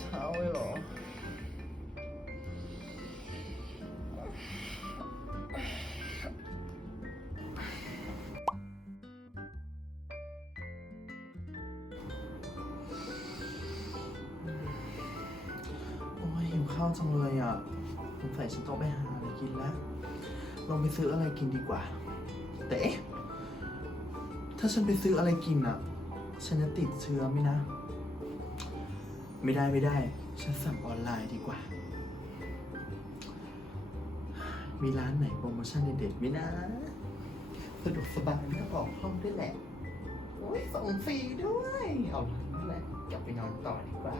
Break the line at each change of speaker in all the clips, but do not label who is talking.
เช้าเลยเหรอ โอ้ยหิวข้าวจังเลยอะสงสัยฉันต้องไปหาอะไรกินแล้ว ลองไปซื้ออะไรกินดีกว่า แต่เอ๊ะถ้าฉันไปซื้ออะไรกินอะ ฉันจะติดเชื้อไหมนะ ไม่ได้ไม่ได้ ฉันสั่งออนไลน์ดีกว่า มีร้านไหนโปรโมชั่นเด็ดๆไหมนะ สะดวกสบายนะออกห้องด้วยแหละ โอ้ยส่งฟรีด้วย เอาละนั่นแหละกลับไปนอนต่อดีกว่า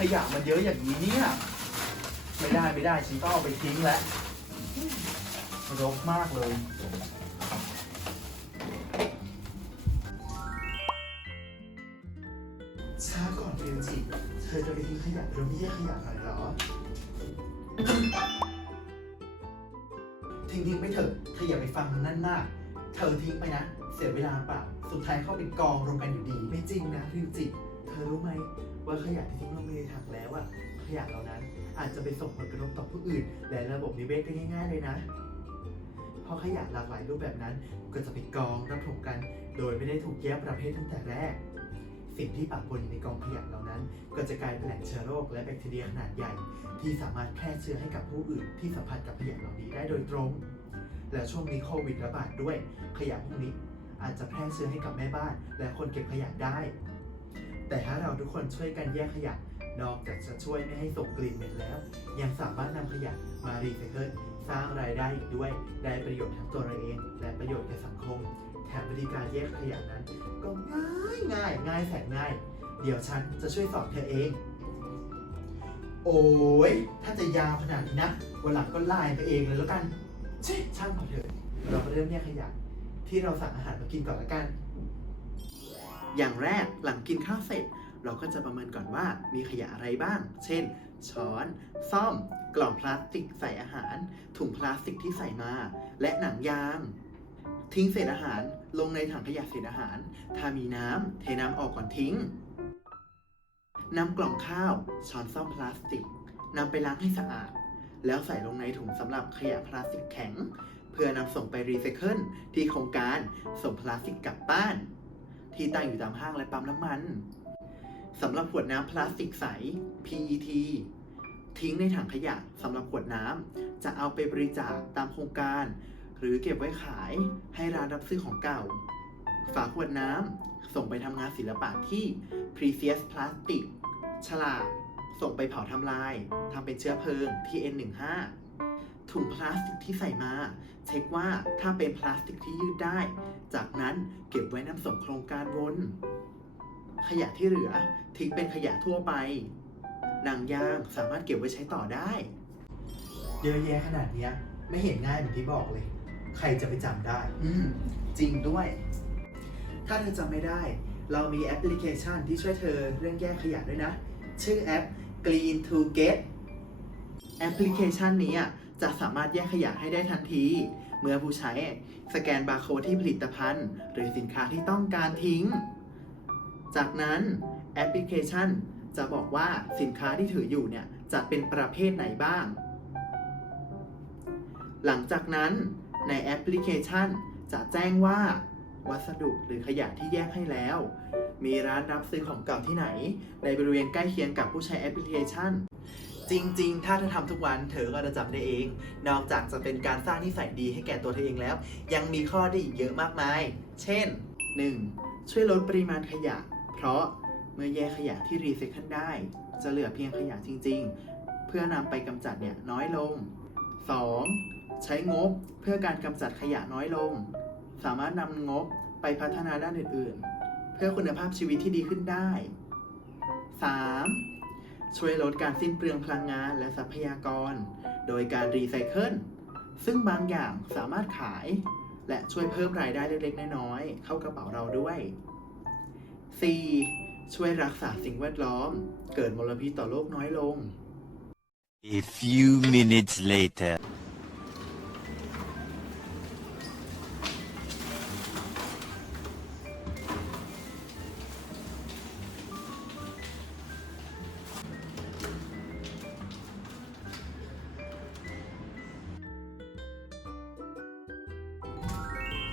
ขยะมันเยอะอย่างนี้เนี่ย ไม่ได้ไม่ได้ฉันต้องเอาไปทิ้งแล้วรกมากเลย ช้าก่อนเรียนจิ เธอจะไปทิ้งขยะโดยไม่แยกขยะหน่อยเหรอ ทิ้งทิ้งไปเถอะเธออย่าไปฟังมันนั่นมาก เธอทิ้งไปนะ เสียเวลาเปล่า สุดท้ายเข้าไปกองรวมกันอยู่ดี ไม่จริงนะริวจิ เธอรู้ไหม ว่าขยะที่ทิ้งลงไปในถังแล้วอะขยะเหล่านั้น อาจจะไปส่งผลกระทบต่อผู้อื่น และระบบนิเวศได้ง่าย ๆ เลยนะ เพราะขยะหลากหลายรูปแบบนั้นก็จะไปกองรับถมกัน โดยไม่ได้ถูกแยกประเภทตั้งแต่แรก สิ่งที่ปะปนอยู่ในกองขยะเหล่านั้น ก็จะกลายเป็นแหล่งเชื้อโรคและแบคทีเรียขนาดใหญ่ ที่สามารถแพร่เชื้อให้กับผู้อื่น ที่สัมผัสกับขยะเหล่านี้ได้โดยตรง และช่วงนี้โควิดระบาดด้วย ขยะพวกนี้อาจจะแพร่เชื้อให้กับแม่บ้าน และคนเก็บขยะได้ แต่ถ้าเราทุกคนช่วยกันแยกขยะ นอกจากจะช่วยไม่ให้ส่งกลิ่นเหม็นแล้ว ยังสามารถนำขยะมารีไซเคิลสร้างรายได้อีกด้วย ได้ประโยชน์ทั้งตัวเราเอง และประโยชน์แก่สังคม แถมวิธีการแยกขยะนั้น ก็ง่ายง่ายง่ายแสนง่าย เดี๋ยวฉันจะช่วยสอนเธอเอง โอ้ยถ้าจะยาวขนาดนี้นะวันหลังก็ไลน์ไปเองเลยแล้วกัน เช่ช่างเถอะเรามาเริ่มแยกขยะที่เราสั่งอาหารมากินก่อนละกัน อย่างแรกหลังกินข้าวเสร็จ เราก็จะประเมินก่อนว่ามีขยะอะไรบ้าง เช่น ช้อน ซ่อม กล่องพลาสติกใส่อาหาร ถุงพลาสติกที่ใส่มา และหนังยาง ทิ้งเศษอาหารลงในถังขยะเศษอาหาร ถ้ามีน้ำเทน้ำออกก่อนทิ้งนำกล่องข้าว ช้อนซ่อมพลาสติกนำไปล้างให้สะอาด แล้วใส่ลงในถุงสำหรับขยะพลาสติกแข็ง เพื่อนำส่งไปรีไซเคิลที่โครงการส่งพลาสติกกลับบ้าน ที่ตั้งอยู่ตามห้างและปั๊มน้ำมันสำหรับขวดน้ำพลาสติกใส PET ทิ้งในถังขยะสำหรับขวดน้ำจะเอาไปบริจาคตามโครงการ หรือเก็บไว้ขายให้ร้านรับซื้อของเก่า ฝาขวดน้ำส่งไปทำงานศิลปะที่ Precious Plastic ฉลากส่งไปเผาทำลายทำเป็นเชื้อเพลิงที่ N15 ถุงพลาสติกที่ใส่มา เช็คว่าถ้าเป็นพลาสติกที่ยืดได้ จากนั้นเก็บไว้นำส่งโครงการวน ขยะที่เหลือทิ้งเป็นขยะทั่วไปหนังยางสามารถเก็บไว้ใช้ต่อได้ เยอะแยะขนาดเนี้ย ไม่เห็นง่ายเหมือนที่บอกเลย ใครจะไปจำได้ อืม จริงด้วย ถ้าเธอจำไม่ได้ เรามีแอปพลิเคชันที่ช่วยเธอเรื่องแยกขยะด้วยนะ ชื่อแอป Clean to Get แอปพลิเคชันนี้อะ จะสามารถแยกขยะให้ได้ทันที เมื่อผู้ใช้สแกนบาร์โค้ดที่ผลิตภัณฑ์ หรือสินค้าที่ต้องการทิ้ง จากนั้นแอปพลิเคชันจะบอกว่าสินค้าที่ถืออยู่เนี่ยจะเป็นประเภทไหนบ้าง หลังจากนั้นในแอปพลิเคชันจะแจ้งว่า วัสดุหรือขยะที่แยกให้แล้ว มีร้านรับซื้อของเก่าที่ไหน ในบริเวณใกล้เคียงกับผู้ใช้แอปพลิเคชัน จริง ๆ ถ้าเธอทำทุกวันเธอก็จะจำได้เอง นอกจากจะเป็นการสร้างนิสัยดีให้แก่ตัวเธอเองแล้ว ยังมีข้อดีอีกเยอะมากมาย เช่น 1. ช่วยลดปริมาณขยะ เพราะเมื่อแยกขยะที่รีไซเคิลได้ จะเหลือเพียงขยะจริง ๆ เพื่อนำไปกำจัดเนี่ยน้อยลง 2. ใช้งบเพื่อการกำจัดขยะน้อยลง สามารถนำงบไปพัฒนาด้านอื่น ๆ เพื่อคุณภาพชีวิตที่ดีขึ้นได้ 3. ช่วยลดการสิ้นเปลืองพลังงานและทรัพยากร โดยการรีไซเคิล ซึ่งบางอย่างสามารถขาย และช่วยเพิ่มรายได้เล็กๆ น้อยๆ เข้ากระเป๋าเราด้วย 4. ช่วยรักษาสิ่งแวดล้อม เกิดมลพิษต่อโลกน้อยลง
A few minutes later.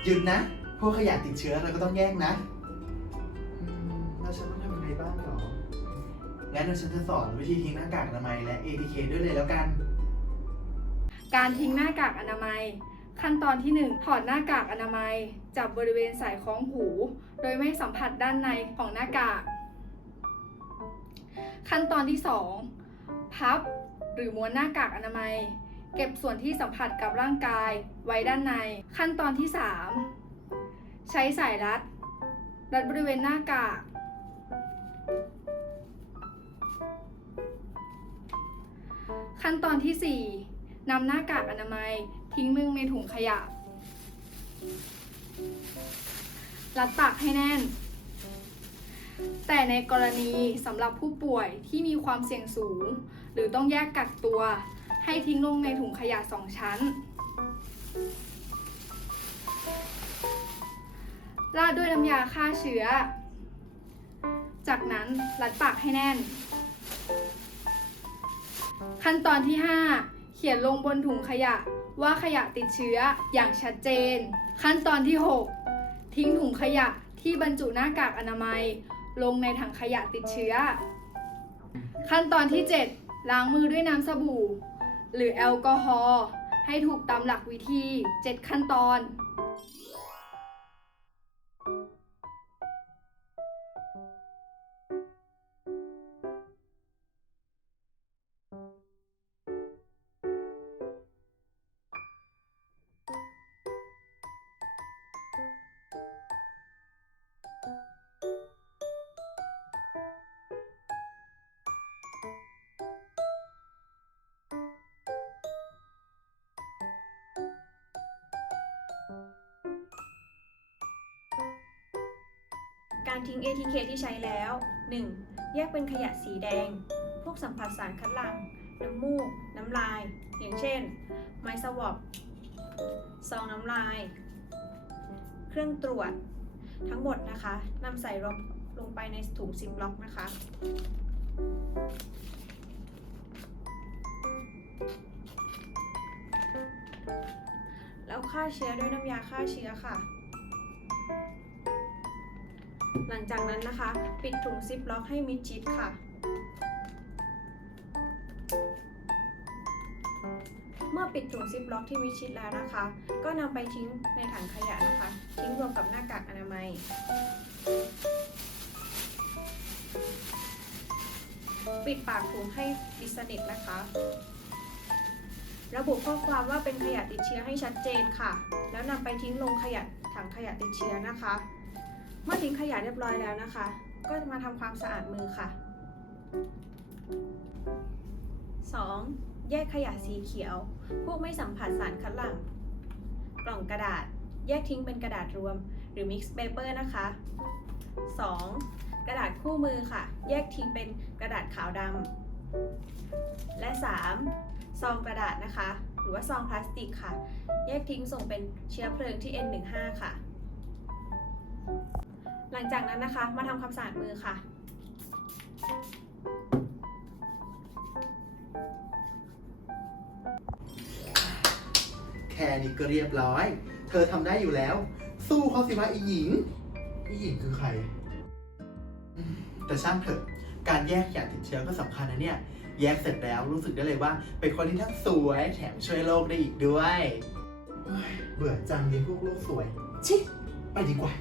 หยุดนะ พวกขยะติดเชื้อเราก็ต้องแยกนะอืมแล้วฉันต้องทำยังไงบ้างหรอ งั้นเดี๋ยวฉันจะสอนวิธีทิ้งหน้ากากอนามัยและ ATK ด้วยเลยแล้วกัน
การทิ้งหน้ากากอนามัย ขั้นตอนที่ 1 ถอดหน้ากากอนามัยจากบริเวณสายคล้องหู โดยไม่สัมผัสด้านในของหน้ากาก ขั้นตอนที่ 2 พับหรือม้วนหน้ากากอนามัย เก็บส่วนที่สัมผัสกับร่างกายไว้ด้านใน ขั้นตอนที่ 3 ใช้สายรัด รัดบริเวณหน้ากาก ขั้นตอนที่ 4นำหน้ากากอนามัยทิ้งมึงในถุงขยะ รัดปากให้แน่น แต่ในกรณีสำหรับผู้ป่วยที่มีความเสี่ยงสูง หรือต้องแยกกักตัว ให้ทิ้งลงในถุงขยะสองชั้น ราดด้วยน้ำยาฆ่าเชื้อ จากนั้นรัดปากให้แน่น ขั้นตอนที่ 5 เขียนลงบนถุงขยะว่าขยะติดเชื้ออย่างชัดเจน ขั้นตอนที่ 6 ทิ้งถุงขยะที่บรรจุหน้ากากอนามัย ลงในถังขยะติดเชื้อ ขั้นตอนที่ 7 ล้างมือด้วยน้ำสบู่ หรือแอลกอฮอล์ให้ถูกตามหลักวิธี 7 ขั้นตอน
การทิ้ง ATK ที่ใช้แล้ว 1. แยกเป็นขยะสีแดง พวกสัมผัสสารคัดหลั่ง น้ำมูก น้ำลาย อย่างเช่น ไม้สวอปซองน้ำลาย เครื่องตรวจ ทั้งหมดนะคะนำใส่ลงลงไปในถุงซิปล็อกนะคะ แล้วฆ่าเชื้อด้วยน้ำยาฆ่าเชื้อค่ะ หลังจากนั้นนะคะ ปิดถุงซิปล็อกให้มิดชิดค่ะ เมื่อปิดถุงซิปล็อกที่มิดชิดแล้วนะคะ ก็นำไปทิ้งในถังขยะนะคะ ทิ้งรวมกับหน้ากากอนามัยปิดปากถุงให้ปิดสนิทนะคะ ระบุข้อความว่าเป็นขยะติดเชื้อให้ชัดเจนค่ะ แล้วนำไปทิ้งลงขยะถังขยะติดเชื้อนะคะ เมื่อทิ้งขยะเรียบร้อยแล้วนะคะ ก็จะมาทำความสะอาดมือค่ะ 2. แยกขยะสีเขียว พวกไม่สัมผัสสารคัดหลั่ง กล่องกระดาษ แยกทิ้งเป็นกระดาษรวม หรือ mix paper นะคะ 2. กระดาษคู่มือค่ะ แยกทิ้งเป็นกระดาษขาวดำและ 3. ซองกระดาษนะคะ หรือว่าซองพลาสติกค่ะ แยกทิ้งส่งเป็นเชื้อเพลิงที่ N15 ค่ะ หลังจากนั้นนะคะ มาทำความสะอาดมือค่ะ
แค่นี้ก็เรียบร้อย เธอทำได้อยู่แล้ว สู้เขาสิวะอีหญิง อีหญิงคือใคร แต่ช่างเถอะ การแยกขยะติดเชื้อก็สำคัญนะเนี่ย แยกเสร็จแล้วรู้สึกได้เลยว่า เป็นคนที่ทั้งสวยแถมช่วยโลกได้อีกด้วยเฮ้ยเบื่อจังเลยพวกโลกสวย ชิ ไปดีกว่า